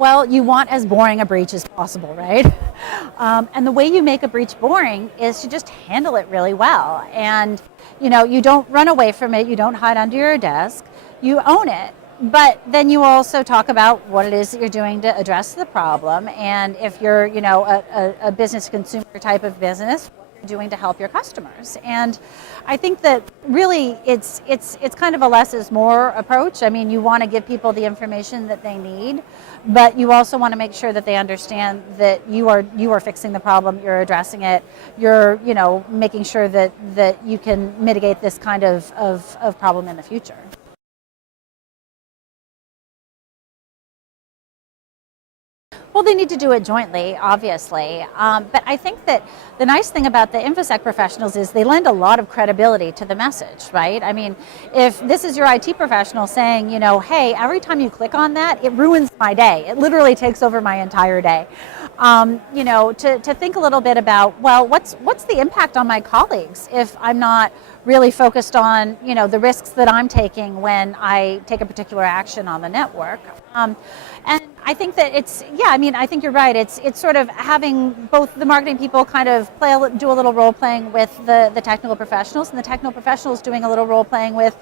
Well, you want as boring a breach as possible, right? And the way you make a breach boring is to just handle it really well. And, you don't run away from it, you don't hide under your desk, you own it. But then you also talk about what it is that you're doing to address the problem. And if you're, a business consumer type of business, doing to help your customers. And I think that really it's kind of a less is more approach. I mean, you want to give people the information that they need, but you also want to make sure that they understand that you are fixing the problem, you're addressing it, you're making sure that you can mitigate this kind of problem in the future. Well, they need to do it jointly, obviously. But I think that the nice thing about the InfoSec professionals is they lend a lot of credibility to the message, right? I mean, if this is your IT professional saying, hey, every time you click on that, it ruins my day. It literally takes over my entire day. To think a little bit about, well, what's the impact on my colleagues if I'm not really focused on, the risks that I'm taking when I take a particular action on the network. And I think that I think you're right. It's sort of having both the marketing people kind of do a little role playing with the technical professionals, and the technical professionals doing a little role playing with,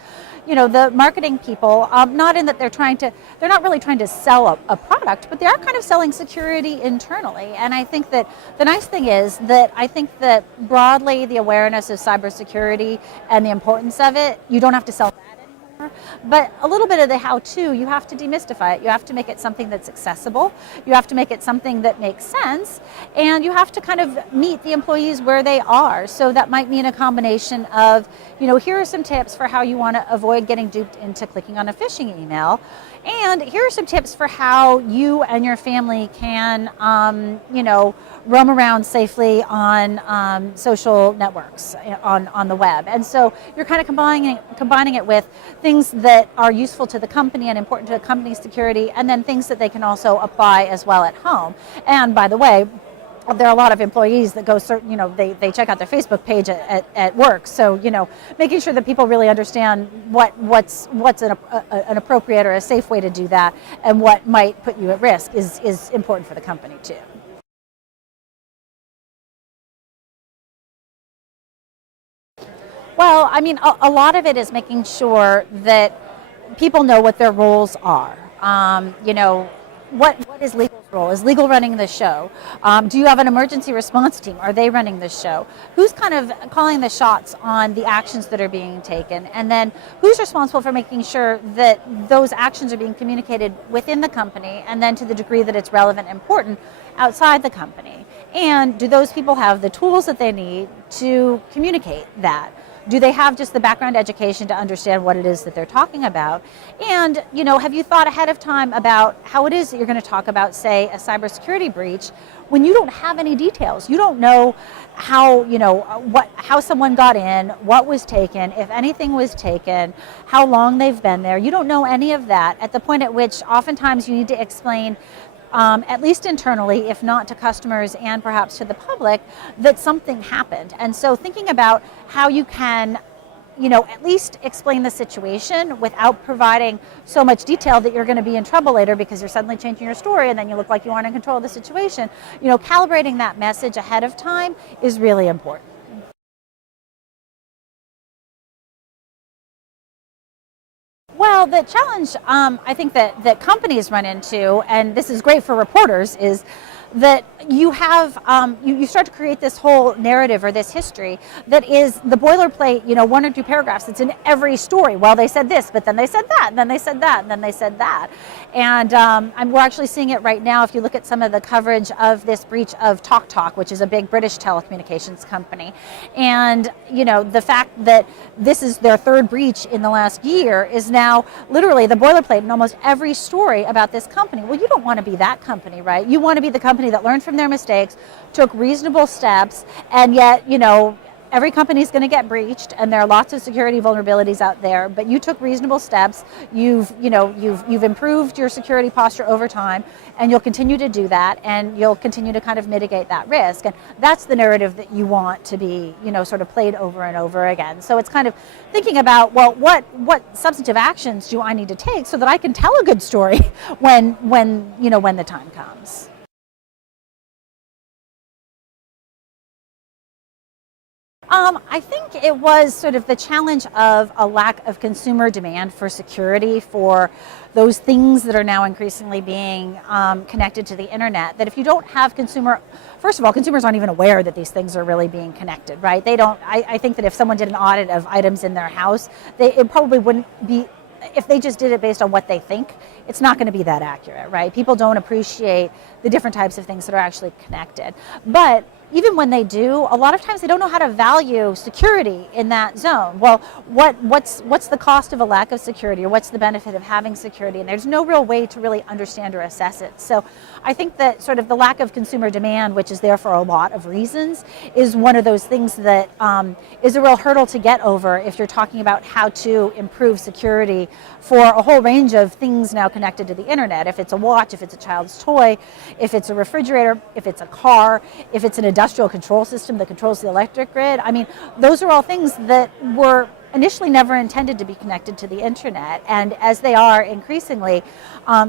the marketing people. Not in that they're not really trying to sell a product, but they are kind of selling security internally. And I think that the nice thing is that I think that broadly the awareness of cybersecurity and the importance of it, you don't have to sell that anymore. But a little bit of the how-to, you have to demystify it. You have to make it something that's accessible. You have to make it something that makes sense. And you have to kind of meet the employees where they are. So that might mean a combination of, here are some tips for how you want to avoid getting duped into clicking on a phishing email. And here are some tips for how you and your family can, roam around safely on social networks on the web. And so you're kind of combining it with things that are useful to the company and important to the company's security, and then things that they can also apply as well at home. And by the way, there are a lot of employees that go they check out their Facebook page at work. So, making sure that people really understand what's an appropriate or a safe way to do that, and what might put you at risk is important for the company too. Well, I mean, a lot of it is making sure that people know what their roles are. What is legal's role? Is legal running the show? Do you have an emergency response team? Are they running the show? Who's kind of calling the shots on the actions that are being taken? And then who's responsible for making sure that those actions are being communicated within the company, and then to the degree that it's relevant and important outside the company? And do those people have the tools that they need to communicate that? Do they have just the background education to understand what it is that they're talking about? And, have you thought ahead of time about how it is that you're going to talk about, say, a cybersecurity breach when you don't have any details? You don't know how, how someone got in, what was taken, if anything was taken, how long they've been there. You don't know any of that, at the point at which oftentimes you need to explain, at least internally, if not to customers and perhaps to the public, that something happened. And so thinking about how you can, at least explain the situation without providing so much detail that you're going to be in trouble later because you're suddenly changing your story and then you look like you aren't in control of the situation. Calibrating that message ahead of time is really important. Well, the challenge I think that companies run into, and this is great for reporters, is that you have you start to create this whole narrative or this history that is the boilerplate, one or two paragraphs that's in every story. Well, they said this, but then they said that, and then they said that, and then they said that. And we're actually seeing it right now if you look at some of the coverage of this breach of TalkTalk, which is a big British telecommunications company. And, the fact that this is their third breach in the last year is now literally the boilerplate in almost every story about this company. Well, you don't want to be that company, right? You want to be the company that learned from their mistakes, took reasonable steps, and yet, every company is going to get breached, and there are lots of security vulnerabilities out there, but you took reasonable steps. You've improved your security posture over time, and you'll continue to do that, and you'll continue to kind of mitigate that risk. And that's the narrative that you want to be, sort of played over and over again. So it's kind of thinking about, well, what substantive actions do I need to take so that I can tell a good story when the time comes. I think it was sort of the challenge of a lack of consumer demand for security for those things that are now increasingly being connected to the internet. That if you don't have first of all, consumers aren't even aware that these things are really being connected, right? They don't. I think that if someone did an audit of items in their house, it probably wouldn't be. If they just did it based on what they think, it's not going to be that accurate, right? People don't appreciate the different types of things that are actually connected. But even when they do, a lot of times they don't know how to value security in that zone. Well, what's the cost of a lack of security, or what's the benefit of having security? And there's no real way to really understand or assess it. So I think that sort of the lack of consumer demand, which is there for a lot of reasons, is one of those things that is a real hurdle to get over if you're talking about how to improve security for a whole range of things now connected to the internet. If it's a watch, if it's a child's toy, if it's a refrigerator, if it's a car, if it's an industrial control system that controls the electric grid. I mean, those are all things that were initially never intended to be connected to the internet, and as they are increasingly,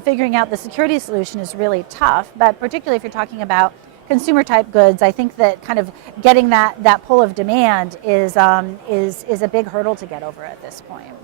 figuring out the security solution is really tough. But particularly if you're talking about consumer type goods, I think that kind of getting that pull of demand is a big hurdle to get over at this point.